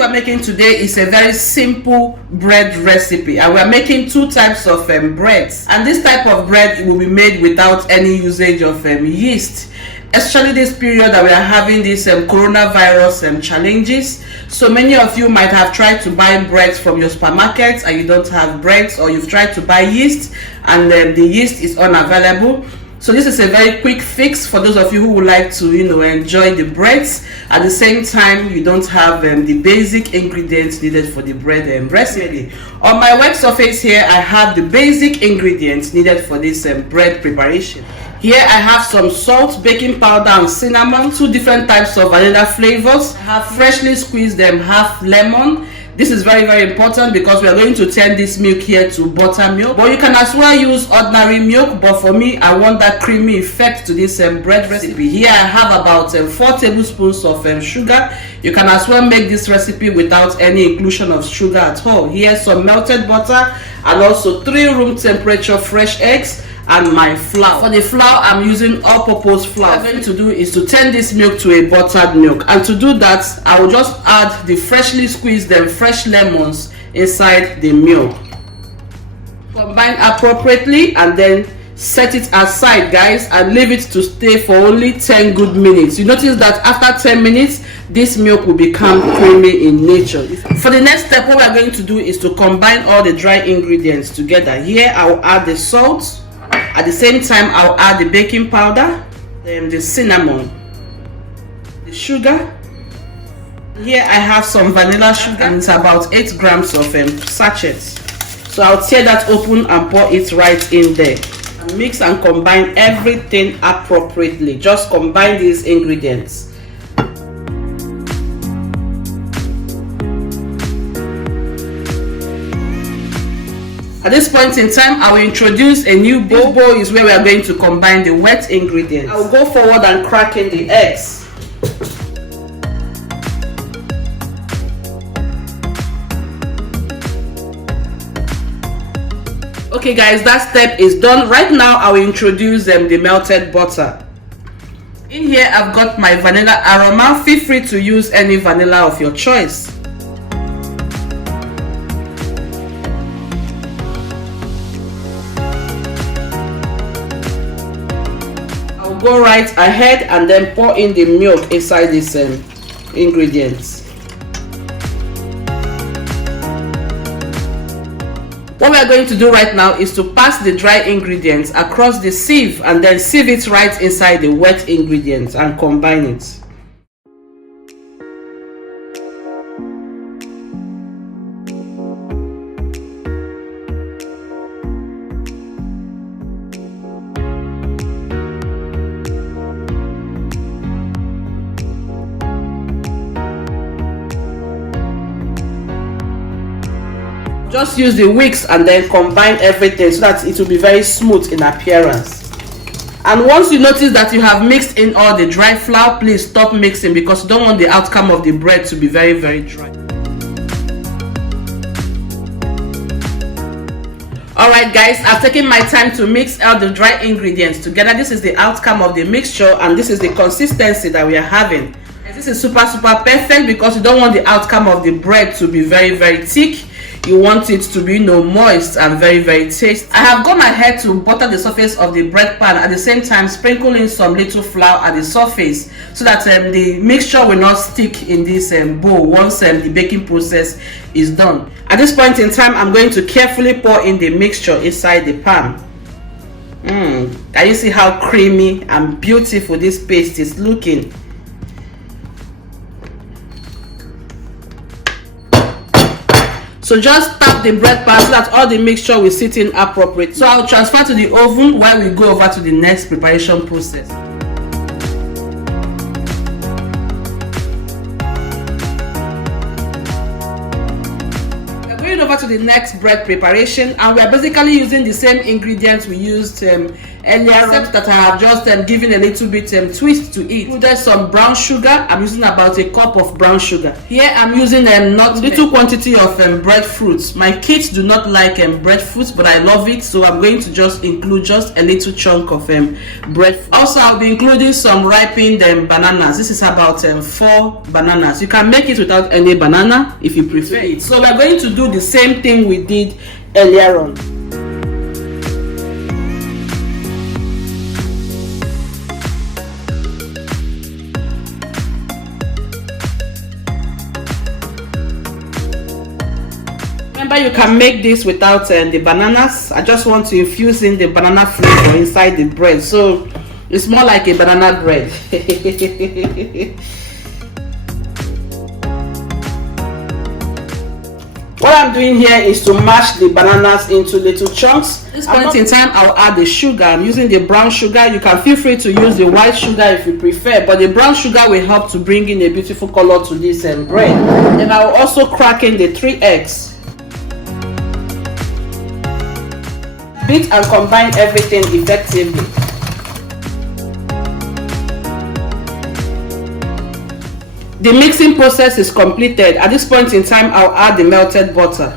we are making today is a very simple bread recipe, and we are making two types of breads, and this type of bread will be made without any usage of yeast, especially this period that we are having this coronavirus challenges. So many of you might have tried to buy breads from your supermarkets and you don't have breads, or you've tried to buy yeast and the yeast is unavailable. So this is a very quick fix for those of you who would like to enjoy the breads. At the same time, you don't have the basic ingredients needed for the bread recipe. On my work surface here, I have the basic ingredients needed for this bread preparation. Here I have some salt, baking powder and cinnamon, two different types of vanilla flavors. I have freshly squeezed half lemon. This is very, very important because we are going to turn this milk here to buttermilk, but you can as well use ordinary milk, but for me I want that creamy effect to this bread recipe. Here I have about 4 tablespoons of sugar. You can as well make this recipe without any inclusion of sugar at all. Here's some melted butter and also 3 room temperature fresh eggs and my flour. For the flour, I'm using all-purpose flour. What I'm going to do is to turn this milk to a buttered milk, and to do that I will just add the freshly squeezed fresh lemons inside the milk. Combine appropriately and then set it aside, guys, and leave it to stay for only 10 good minutes. You notice that after 10 minutes this milk will become creamy in nature. For the next step, what we are going to do is to combine all the dry ingredients together. Here I will add the salt. At the same time, I'll add the baking powder, then the cinnamon, the sugar. Here I have some vanilla sugar, and it's about 8 grams of sachets. So I'll tear that open and pour it right in there. And mix and combine everything appropriately. Just combine these ingredients. At this point in time, I will introduce a new bowl. This bowl is where we are going to combine the wet ingredients. I will go forward and crack in the eggs. Okay guys, that step is done. Right now I will introduce the melted butter. In here I've got my vanilla aroma. Feel free to use any vanilla of your choice. Go right ahead and then pour in the milk inside these ingredients. What we are going to do right now is to pass the dry ingredients across the sieve and then sieve it right inside the wet ingredients and combine it. Just use the wicks and then combine everything so that it will be very smooth in appearance. And once you notice that you have mixed in all the dry flour, please stop mixing because you don't want the outcome of the bread to be very, very dry. Alright guys, I've taken my time to mix all the dry ingredients together. This is the outcome of the mixture and this is the consistency that we are having. And this is super perfect because you don't want the outcome of the bread to be very, very thick. You want it to be moist and very, very tasty. I have gone ahead to butter the surface of the bread pan, at the same time sprinkle in some little flour at the surface so that the mixture will not stick in this bowl once the baking process is done. At this point in time, I'm going to carefully pour in the mixture inside the pan. Can you see how creamy and beautiful this paste is looking? So just tap the bread pan so that all the mixture will sit in appropriately. So I'll transfer to the oven while we go over to the next preparation process. We're going over to the next bread preparation, and we're basically using the same ingredients we used earlier, except that I have just given a little bit twist to it. There's some brown sugar. I'm using about a cup of brown sugar. Here I'm using not little quantity of breadfruit. My kids do not like breadfruit, but I love it, so I'm going to just include just a little chunk of bread. Also, I'll be including some ripened bananas. This is about 4 bananas. You can make it without any banana if you prefer it. So we're going to do the same thing we did earlier on. Remember, you can make this without the bananas. I just want to infuse in the banana flavor inside the bread, so it's more like a banana bread. What I'm doing here is to mash the bananas into little chunks. At this point in time, I'll add the sugar. I'm using the brown sugar. You can feel free to use the white sugar if you prefer, but the brown sugar will help to bring in a beautiful color to this bread. Then I'll also crack in the 3 eggs. Beat and combine everything effectively. The mixing process is completed. At this point in time, I'll add the melted butter.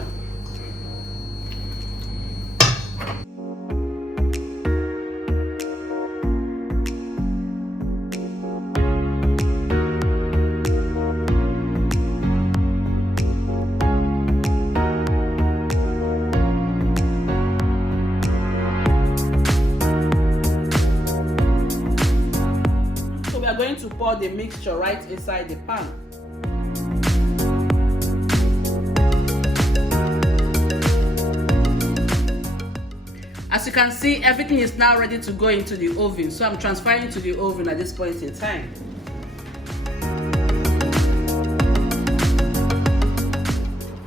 Going to pour the mixture right inside the pan. As you can see, everything is now ready to go into the oven, so I'm transferring to the oven at this point in time.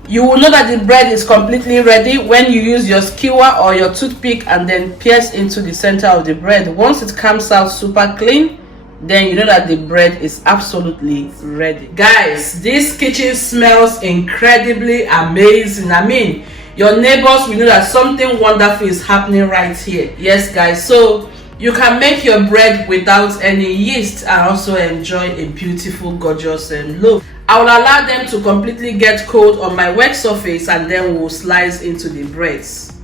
You will know that the bread is completely ready when you use your skewer or your toothpick and then pierce into the center of the bread. Once it comes out super clean, then you know that the bread is absolutely ready. Guys, this kitchen smells incredibly amazing. I mean, your neighbors will know that something wonderful is happening right here. Yes guys, so you can make your bread without any yeast and also enjoy a beautiful, gorgeous loaf. I will allow them to completely get cold on my work surface and then we'll slice into the breads.